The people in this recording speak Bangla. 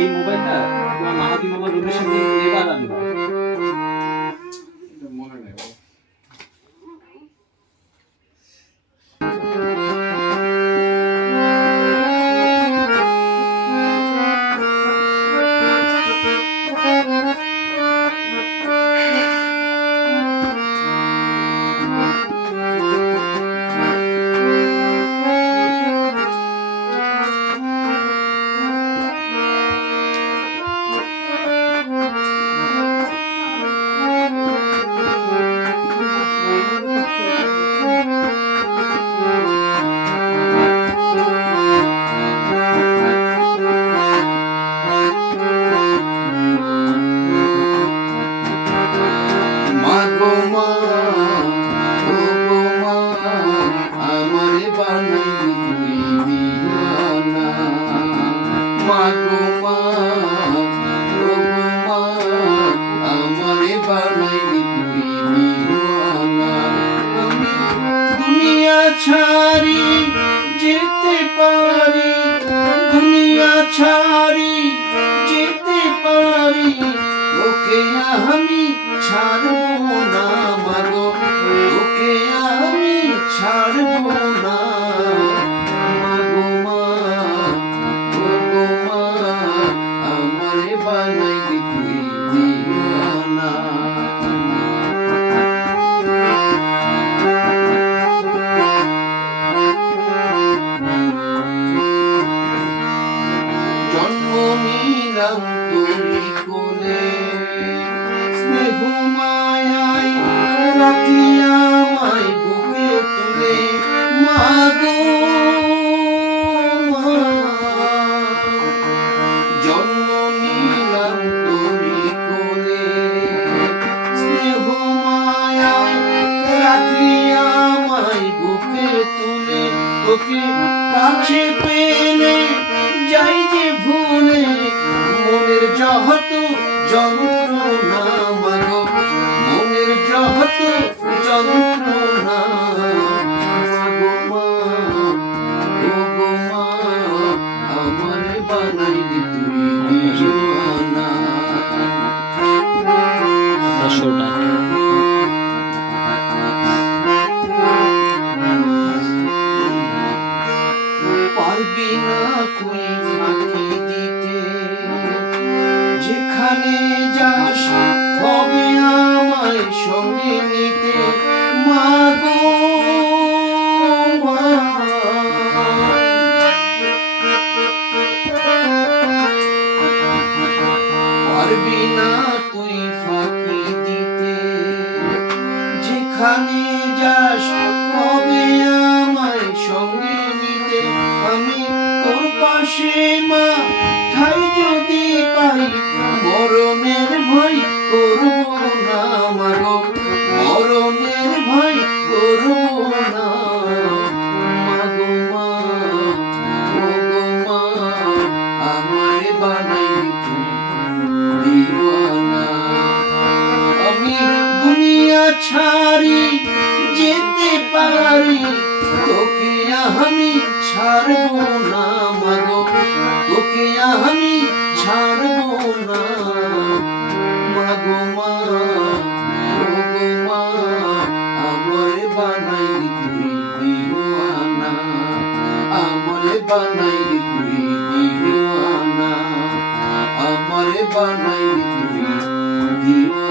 এই মোবাইলটা তোমার মাহাতি মামার রুমের সাথে নেবার আনবা। মনে নেই ছাড়ি যেতে পারি, দুনিয়া ছাড়ি যেতে পারি, তোকে আমি ছাড়বো না মাগো, তোকে আমি ছাড়বো না মাগো মা, ও গো মা, আমারে বানাইলি তুই দিওয়ানা। নিলাম তোরি কোলে স্নেহ মায়ায় রাখি আমায় বুকে তুলে মাগো জন্ম নিলাম তোরি কোলে স্নেহ মায়ায় রাখি আমায় বুকে তুলে, তোকে কাছে পেলে যাই যে ভুলে মনের যত যন্ত্রণা মাগো, মনের যত যন্ত্রণা মাগো মা, ও গো মা, আমারে বানাইলি তুই দিওয়ানা। পারবি না তুই ফাঁকি দিতে, যেখানে যাস হবে আমায় সঙ্গে নিতে মাগো মা। পারবি না তুই ফাঁকি দিতে, যেখানে যাস হবে আমায় সঙ্গে নিতে, আমি তোর পাশে মা ঠাই যদি পাই, মরণের ভয় করব না মাগো, মরণের ভয় করব না মাগো মা, ও গো মা, আমায় বানাইলি তুই দিওয়ানা। আমি দুনিয়া ছাড়ি যেতে পারি, তোকে আমি ছাড়বো না মাগো, তোকে আমি ছাড়বো না মাগো মা, ও গো মা, আমারে বানাইলি তুই দিওয়ানা, আমারে বানাইলি তুই দিওয়ানা, আমারে বানাইলি তুই দিওয়ানা।